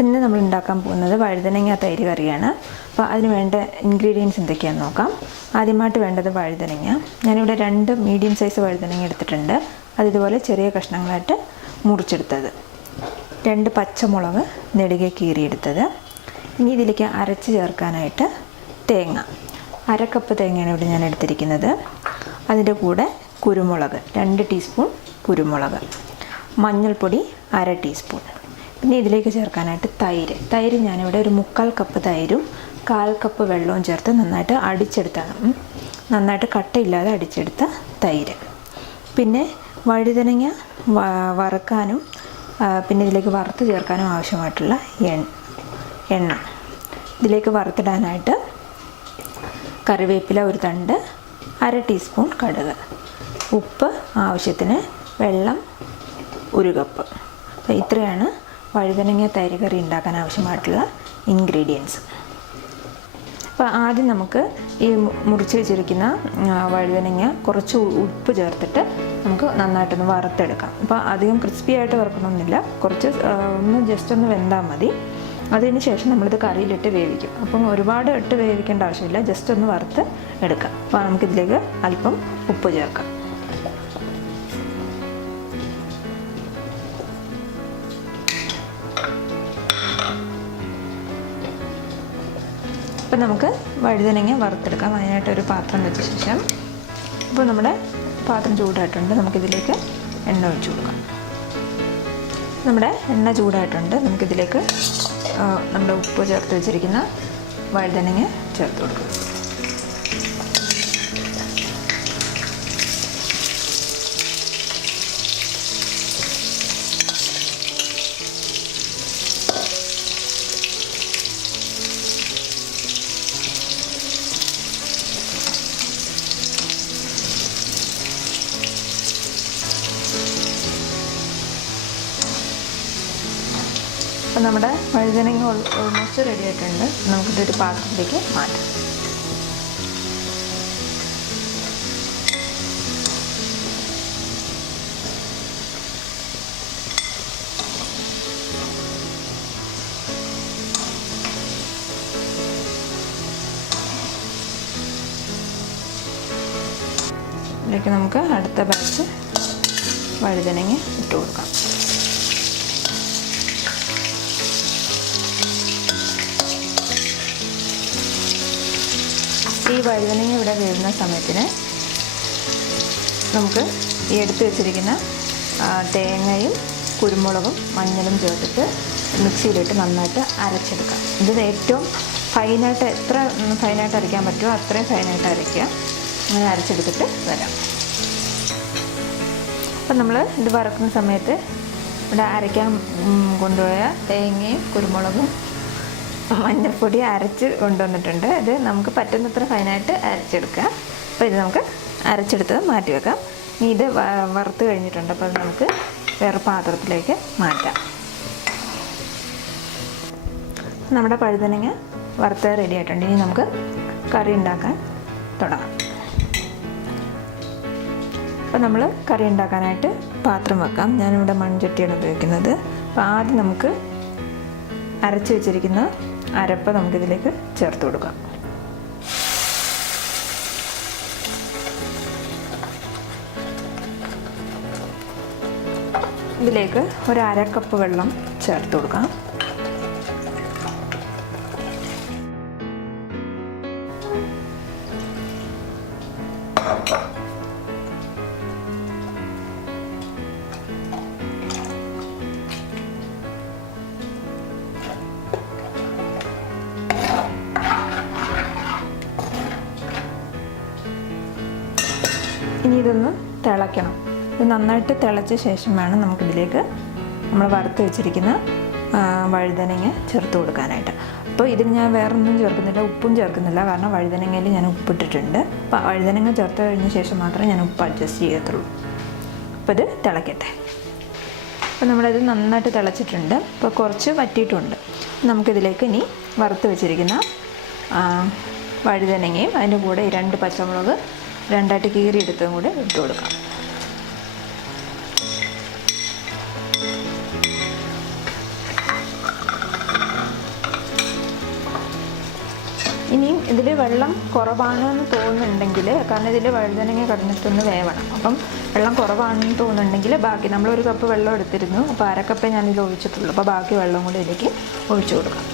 അപ്പോൾ ഇന്ന് നമ്മൾ ഉണ്ടാക്കാൻ പോകുന്നത് വഴുതനങ്ങ തൈര് കറിയാണ്. അപ്പോൾ അതിന് വേണ്ട ഇൻഗ്രീഡിയൻസ് എന്തൊക്കെയാണെന്ന് നോക്കാം. ആദ്യമായിട്ട് വേണ്ടത് വഴുതനങ്ങ. ഞാനിവിടെ 2 മീഡിയം സൈസ് വഴുതനങ്ങ എടുത്തിട്ടുണ്ട്. അതിതുപോലെ ചെറിയ കഷ്ണങ്ങളായിട്ട് മുറിച്ചെടുത്തത്. 2 പച്ചമുളക് നെടുകെ കീറിയെടുത്തത്. ഇനി ഇതിലേക്ക് അരച്ച് ചേർക്കാനായിട്ട് തേങ്ങ, 1/2 കപ്പ് തേങ്ങയാണ് ഇവിടെ ഞാൻ എടുത്തിരിക്കുന്നത്. അതിൻ്റെ കൂടെ കുരുമുളക് 2 ടീസ്പൂൺ കുരുമുളക്, മഞ്ഞൾപ്പൊടി 1/2 ടീസ്പൂൺ. പിന്നെ ഇതിലേക്ക് ചേർക്കാനായിട്ട് തൈര് ഞാനിവിടെ ഒരു 3/4 കപ്പ് തൈരും 1/4 കപ്പ് വെള്ളവും ചേർത്ത് നന്നായിട്ട് അടിച്ചെടുത്താണ്. നന്നായിട്ട് കട്ടയില്ലാതെ അടിച്ചെടുത്ത തൈര്. പിന്നെ വഴുതനങ്ങ വറുക്കാനും പിന്നെ ഇതിലേക്ക് വറുത്ത് ചേർക്കാനും ആവശ്യമായിട്ടുള്ള എണ്ണ. ഇതിലേക്ക് വറുത്തിടാനായിട്ട് കറിവേപ്പില 1 തണ്ട്, 1/2 ടീസ്പൂൺ കടുക്, ഉപ്പ് ആവശ്യത്തിന്, വെള്ളം 1 കപ്പ്. അപ്പോൾ ഇത്രയാണ് വഴുതനങ്ങ തൈര് കറി ഉണ്ടാക്കാൻ ആവശ്യമായിട്ടുള്ള ഇൻഗ്രീഡിയൻസ്. അപ്പോൾ ആദ്യം നമുക്ക് ഈ മുറിച്ച് വെച്ചിരിക്കുന്ന വഴുതനങ്ങ കുറച്ച് ഉപ്പ് ചേർത്തിട്ട് നമുക്ക് നന്നായിട്ടൊന്ന് വറുത്തെടുക്കാം. അപ്പോൾ അധികം ക്രിസ്പി ആയിട്ട് വറുക്കണമെന്നില്ല, കുറച്ച് ജസ്റ്റ് ഒന്ന് വെന്താൽ മതി. അതിന് ശേഷം നമ്മളിത് കറിയിലിട്ട് വേവിക്കും. അപ്പം ഒരുപാട് ഇട്ട് വേവിക്കേണ്ട ആവശ്യമില്ല, ജസ്റ്റ് ഒന്ന് വറുത്ത് എടുക്കാം. അപ്പോൾ നമുക്കിതിലേക്ക് അല്പം ഉപ്പ് ചേർക്കാം. അപ്പോൾ നമുക്ക് വഴുതനങ്ങ വറുത്തെടുക്കാം. അതിനായിട്ടൊരു പാത്രം വെച്ച ശേഷം ഇപ്പോൾ നമ്മുടെ പാത്രം ചൂടായിട്ടുണ്ട്. നമുക്കിതിലേക്ക് എണ്ണ ഒഴിച്ചു കൊടുക്കാം. നമ്മുടെ എണ്ണ ചൂടായിട്ടുണ്ട്. നമുക്കിതിലേക്ക് നമ്മുടെ ഉപ്പ് ചേർത്ത് വെച്ചിരിക്കുന്ന വഴുതനങ്ങ ചേർത്ത് കൊടുക്കുക. അപ്പോൾ നമ്മുടെ വഴുതനങ്ങ ഓൾമോസ്റ്റ് റെഡി ആയിട്ടുണ്ട്. നമുക്കിതൊരു പാത്രത്തിലേക്ക് മാറ്റാം. ഇതിലേക്ക് നമുക്ക് അടുത്ത ബാച്ച് വഴുതനങ്ങ ഇട്ട് കൊടുക്കാം. ഈ വഴുതനങ്ങ ഇവിടെ വേവുന്ന സമയത്തിന് നമുക്ക് ഈ എടുത്ത് വെച്ചിരിക്കുന്ന തേങ്ങയും കുരുമുളകും മഞ്ഞളും ചേർത്തിട്ട് മിക്സിയിലിട്ട് നന്നായിട്ട് അരച്ചെടുക്കാം. ഇത് ഏറ്റവും ഫൈനായിട്ട്, എത്ര ഫൈനായിട്ട് അരയ്ക്കാൻ പറ്റുമോ അത്രയും ഫൈനായിട്ട് അരയ്ക്കുക. അങ്ങനെ അരച്ചെടുത്തിട്ട് വരാം. അപ്പം നമ്മൾ ഇത് വറക്കുന്ന സമയത്ത് ഇവിടെ അരയ്ക്കാൻ കൊണ്ടുപോയ തേങ്ങയും കുരുമുളകും മഞ്ഞൾപ്പൊടി അരച്ച് കൊണ്ടുവന്നിട്ടുണ്ട്. ഇത് നമുക്ക് പറ്റുന്നത്ര ഫൈനായിട്ട് അരച്ചെടുക്കാം. അപ്പോൾ ഇത് നമുക്ക് അരച്ചെടുത്തത് മാറ്റി വെക്കാം. ഇനി ഇത് വറുത്ത് കഴിഞ്ഞിട്ടുണ്ട്. അപ്പോൾ അത് നമുക്ക് വേറെ പാത്രത്തിലേക്ക് മാറ്റാം. നമ്മുടെ വഴുതനങ്ങ വറുത്ത് റെഡി ആയിട്ടുണ്ട്. ഇനി നമുക്ക് കറി ഉണ്ടാക്കാൻ തുടങ്ങാം. അപ്പോൾ നമ്മൾ കറി ഉണ്ടാക്കാനായിട്ട് പാത്രം വെക്കാം. ഞാനിവിടെ മൺചട്ടിയാണ് ഉപയോഗിക്കുന്നത്. അപ്പോൾ ആദ്യം നമുക്ക് അരച്ച് വെച്ചിരിക്കുന്ന അരപ്പ് നമുക്കിതിലേക്ക് ചേർത്ത് കൊടുക്കാം. ഇതിലേക്ക് 1/2 കപ്പ് വെള്ളം ചേർത്ത് കൊടുക്കാം. ഇനി ഇതൊന്ന് തിളയ്ക്കണം. ഇത് നന്നായിട്ട് തിളച്ച ശേഷം വേണം നമുക്കിതിലേക്ക് നമ്മൾ വറുത്ത് വെച്ചിരിക്കുന്ന വഴുതനങ്ങ ചേർത്ത് കൊടുക്കാനായിട്ട്. അപ്പോൾ ഇതിന് ഞാൻ വേറൊന്നും ചേർക്കുന്നില്ല, ഉപ്പും ചേർക്കുന്നില്ല. കാരണം വഴുതനങ്ങയിൽ ഞാൻ ഉപ്പിട്ടിട്ടുണ്ട്. അപ്പോൾ വഴുതനങ്ങ ചേർത്ത് കഴിഞ്ഞ ശേഷം മാത്രമേ ഞാൻ ഉപ്പ് അഡ്ജസ്റ്റ് ചെയ്യത്തുള്ളൂ. അപ്പോൾ ഇത് തിളയ്ക്കട്ടെ. അപ്പോൾ നമ്മളിത് നന്നായിട്ട് തിളച്ചിട്ടുണ്ട്. അപ്പോൾ കുറച്ച് വറ്റിയിട്ടുണ്ട്. നമുക്കിതിലേക്ക് ഇനി വറുത്ത് വെച്ചിരിക്കുന്ന വഴുതനങ്ങയും അതിൻ്റെ കൂടെ 2 പച്ചമുളക് 2ആയിട്ട് കീറിയെടുത്തതും കൂടെ ഇട്ട് കൊടുക്കാം. ഇതിൽ വെള്ളം കുറവാണെന്ന് തോന്നുന്നുണ്ടെങ്കിൽ, കാരണം ഇതിൽ വഴുതനങ്ങ കിടന്നിട്ടൊന്ന് വേവണം, അപ്പം വെള്ളം കുറവാണെന്ന് തോന്നുന്നുണ്ടെങ്കിൽ ബാക്കി നമ്മളൊരു കപ്പ് വെള്ളം എടുത്തിരുന്നു, അപ്പോൾ അരക്കപ്പേ ഞാനിതിൽ ഒഴിച്ചിട്ടുള്ളൂ, അപ്പോൾ ബാക്കി വെള്ളം കൂടി ഇതിലേക്ക് ഒഴിച്ചു കൊടുക്കാം.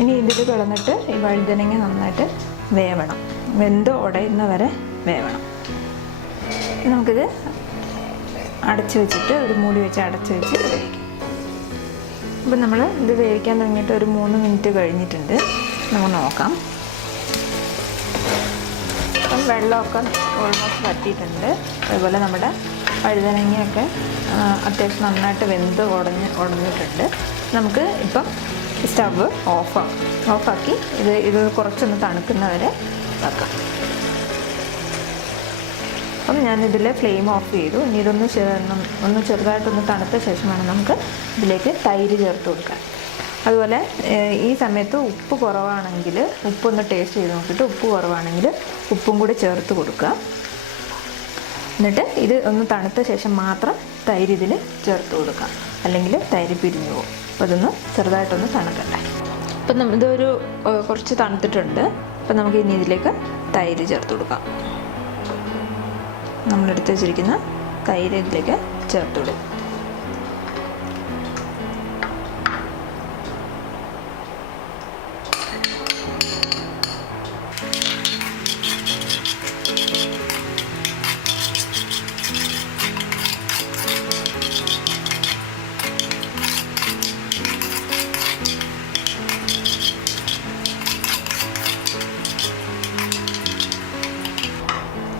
ഇനി ഇതിൽ കിടന്നിട്ട് ഈ വഴുതനങ്ങ നന്നായിട്ട് വേവണം, വെന്ത് ഉടയുന്ന വരെ വേവണം. നമുക്കിത് അടച്ചു വെച്ചിട്ട് ഒരു മൂടി വെച്ച് അടച്ചു വെച്ച് വേവിക്കാം. അപ്പം നമ്മൾ ഇത് വേവിക്കാൻ തുടങ്ങിയിട്ട് ഒരു 3 മിനിറ്റ് കഴിഞ്ഞിട്ടുണ്ട്. നമുക്ക് നോക്കാം. അപ്പം വെള്ളമൊക്കെ ഓൾമോസ്റ്റ് വറ്റിയിട്ടുണ്ട്. അതുപോലെ നമ്മുടെ വഴുതനങ്ങയൊക്കെ അത്യാവശ്യം നന്നായിട്ട് വെന്ത് ഉടഞ്ഞിട്ടുണ്ട്. നമുക്ക് ഇപ്പം സ്റ്റവ് ഓഫാക്കി ഇത് കുറച്ചൊന്ന് തണുക്കുന്നവരെ വെക്കാം. അപ്പം ഞാനിതിൽ ഫ്ലെയിം ഓഫ് ചെയ്തു. ഇനി ഇതൊന്ന് ചെറുതായിട്ടൊന്ന് തണുത്ത ശേഷം വേണം നമുക്ക് ഇതിലേക്ക് തൈര് ചേർത്ത് കൊടുക്കാൻ. അതുപോലെ ഈ സമയത്ത് ഉപ്പ് കുറവാണെങ്കിൽ ഉപ്പൊന്ന് ടേസ്റ്റ് ചെയ്ത് നോക്കിയിട്ട് ഉപ്പ് കുറവാണെങ്കിൽ ഉപ്പും കൂടി ചേർത്ത് കൊടുക്കുക. എന്നിട്ട് ഇത് ഒന്ന് തണുത്ത ശേഷം മാത്രം തൈര് ഇതിൽ ചേർത്ത് കൊടുക്കുക, അല്ലെങ്കിൽ തൈര് പിരിഞ്ഞു പോകും. അപ്പോൾ അതൊന്ന് ചെറുതായിട്ടൊന്ന് തണുക്കട്ടെ. അപ്പം ഇതൊരു കുറച്ച് തണുത്തിട്ടുണ്ട്. അപ്പം നമുക്ക് ഇനി ഇതിലേക്ക് തൈര് ചേർത്ത് കൊടുക്കാം. നമ്മളെടുത്ത് വെച്ചിരിക്കുന്ന തൈര് ഇതിലേക്ക് ചേർത്ത് കൊടുക്കും.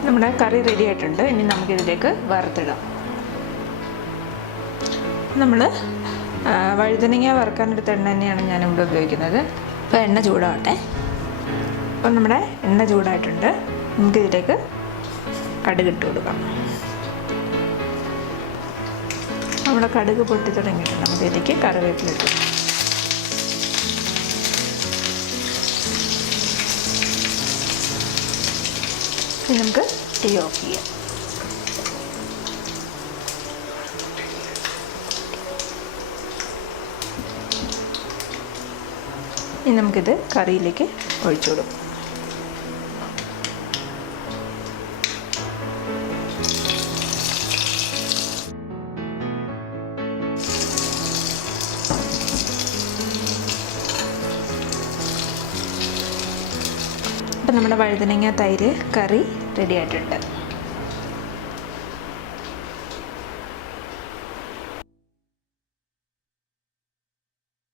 നമ്മുടെ കറി റെഡി ആയിട്ടുണ്ട്. ഇനി നമുക്കിതിലേക്ക് വറുത്തിടാം. നമ്മൾ വഴുതനങ്ങ വറുക്കാനെടുത്ത എണ്ണ തന്നെയാണ് ഞാനിവിടെ ഉപയോഗിക്കുന്നത്. അപ്പോൾ എണ്ണ ചൂടാവട്ടെ. അപ്പം നമ്മുടെ എണ്ണ ചൂടായിട്ടുണ്ട്. നമുക്കിതിലേക്ക് കടുക് ഇട്ട് കൊടുക്കാം. നമ്മുടെ കടുക് പൊട്ടി തുടങ്ങിയിട്ടുണ്ട്. നമുക്കിതിലേക്ക് കറിവേപ്പില ഇട്ട് കൊടുക്കാം. ഇനി നമുക്ക് തീ ഓഫ് ചെയ്യാം. ഇനി നമുക്കിത് കറിയിലേക്ക് ഒഴിച്ചു കൊടുക്കാം. അപ്പം നമ്മുടെ വഴുതനങ്ങ തൈര് കറി റെഡി ആയിട്ടുണ്ട്.